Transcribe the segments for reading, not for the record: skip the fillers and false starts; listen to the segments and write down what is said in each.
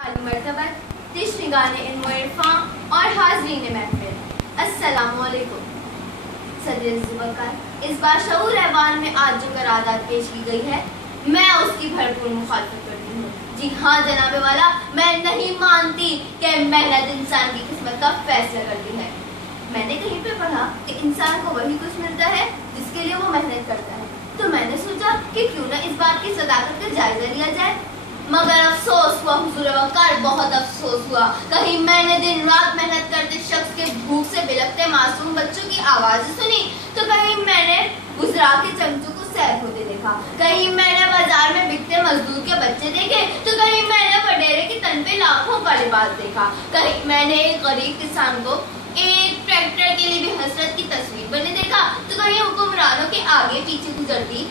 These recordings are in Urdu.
مرتبہ تشنگان علم و عرفان اور حاضرین محفل، السلام علیکم۔ صدر زبکر اس باشعور ایوان میں آج جو قرارداد پیش کی گئی ہے، میں اس کی بھرپور مخالفت کرتی ہوں۔ جی ہاں جناب والا، میں نہیں مانتی کہ محنت انسان کی قسمت کا فیصلہ کرتی ہے۔ میں نے کہیں پہ پڑھا کہ انسان کو وہی کچھ ملتا ہے جس کے لیے وہ محنت کرتا ہے، تو میں نے سوچا کہ کیوں نہ اس بات کی صداقت کا جائزہ لیا جائے، مگر افسوس ہوا حضور وقار، بہت افسوس ہوا۔ کہیں میں نے دن رات محنت کرتے شخص کے بھوک سے بلکتے معصوم بچوں کی آوازیں سنی، تو کہیں میں نے گزرا کے چمچوں کو سیر ہوتے دیکھا، کہیں میں نے بازار میں بکتے مزدور کے بچے دیکھے، تو کہیں میں نے وڈیرے کی تن پہ لاکھوں کا لباس دیکھا، کہیں میں نے ایک غریب کسان کو ایک ٹریکٹر کے لیے بھی حسرت کی تصویر بنے دیکھا، تو کہیں حکمرانوں کے آگے پیچھے گزرتی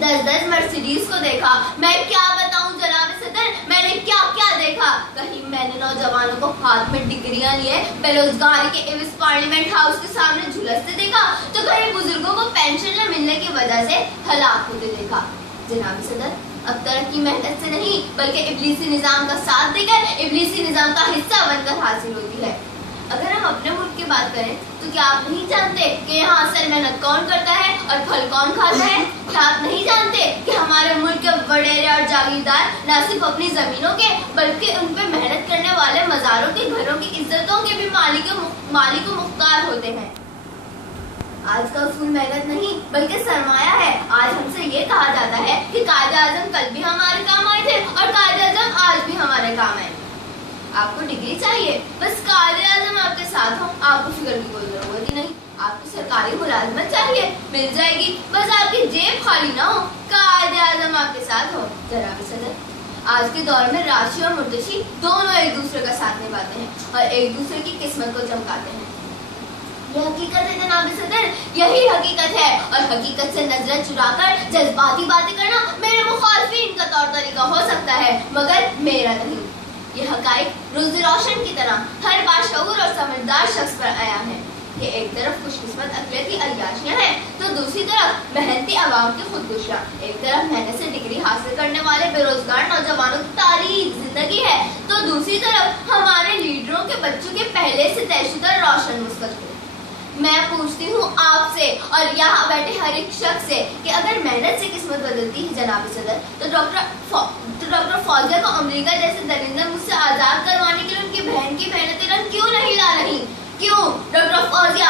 10 مرسیڈیز کو دیکھا۔ میں کیا بتاؤں جناب صدر، میں نے کیا کیا دیکھا۔ کہیں میں نے نوجوانوں کو ہاتھ میں ڈگریاں لیے بے روزگاری کے عوض پارلیمنٹ ہاؤس کے سامنے جھلستے دیکھا، تو کہیں بزرگوں کو پینشن نہ ملنے کی وجہ سے ہلاک ہوتے دیکھا۔ جناب صدر، اب ترقی محنت سے نہیں بلکہ ابلیسی نظام کا ساتھ دے کر ابلیسی نظام کا حصہ بن کر حاصل ہوتی ہے۔ اگر ہم اپنے ملک کی بات کریں تو کیا آپ نہیں جانتے کہ یہاں اصل محنت کون کرتا ہے اور پھل کون کھاتا ہے؟ کیا آپ نہیں جانتے کہ ہمارے ملک کے وڈیرے اور جاگیردار نہ صرف اپنی زمینوں کے بلکہ ان پہ محنت کرنے والے مزاروں کے گھروں کی عزتوں کے بھی مالک و مختار ہوتے ہیں؟ آج کا اصول محنت نہیں بلکہ سرمایہ ہے۔ آج ہم سے یہ کہا جاتا ہے کہ قائد اعظم کل بھی ہمارے کام آئے تھے اور قائد اعظم آج بھی ہمارے کام آئے۔ آپ کو ڈگری چاہیے، بس قائد اعظم آپ کے ساتھ ہوں، آپ کو فکر کی کوئی ضرورت ہی نہیں۔ آپ کو سرکاری ملازمت چاہیے، مل جائے گی، بس آپ کی جیب خالی نہ ہو، قائد اعظم آپ کے ساتھ ہو۔ جناب صدر، آج کے دور میں راشی اور مرتشی دونوں ایک دوسرے کا ساتھ نبھاتے ہیں اور ایک دوسرے کی قسمت کو چمکاتے ہیں۔ یہ حقیقت ہے جناب صدر، یہی حقیقت ہے، اور حقیقت سے نظریں چرا کر جذباتی باتیں کرنا میرے مخالفین کا طور طریقہ ہو سکتا ہے مگر میرا نہیں۔ یہ حقائق روز روشن کی طرح ہر باشعور اور سمجھدار شخص پر آیا ہے کہ ایک طرف خوش قسمت اقلیتی عیاشیاں ہیں تو دوسری طرف محنتی عوام کی خودکشیاں، ایک طرف محنت سے ڈگری حاصل کرنے والے بے روزگار نوجوانوں کی تاریخ زندگی ہے تو دوسری طرف ہمارے لیڈروں کے بچوں کے پہلے سے طے شدہ روشن مستقبل۔ میں پوچھتی ہوں آپ سے اور یہاں بیٹھے ہر ایک شخص سے کہ اگر محنت سے قسمت بدلتی ہے جناب صدر، تو ڈاکٹر فوزیہ کو امریکہ جیسے درندہ مجھ سے آزاد کروانے کے لیے ان کی بہن کی محنتیں کیوں نہیں لا رہی؟ کیوں ڈاکٹر فوزیہ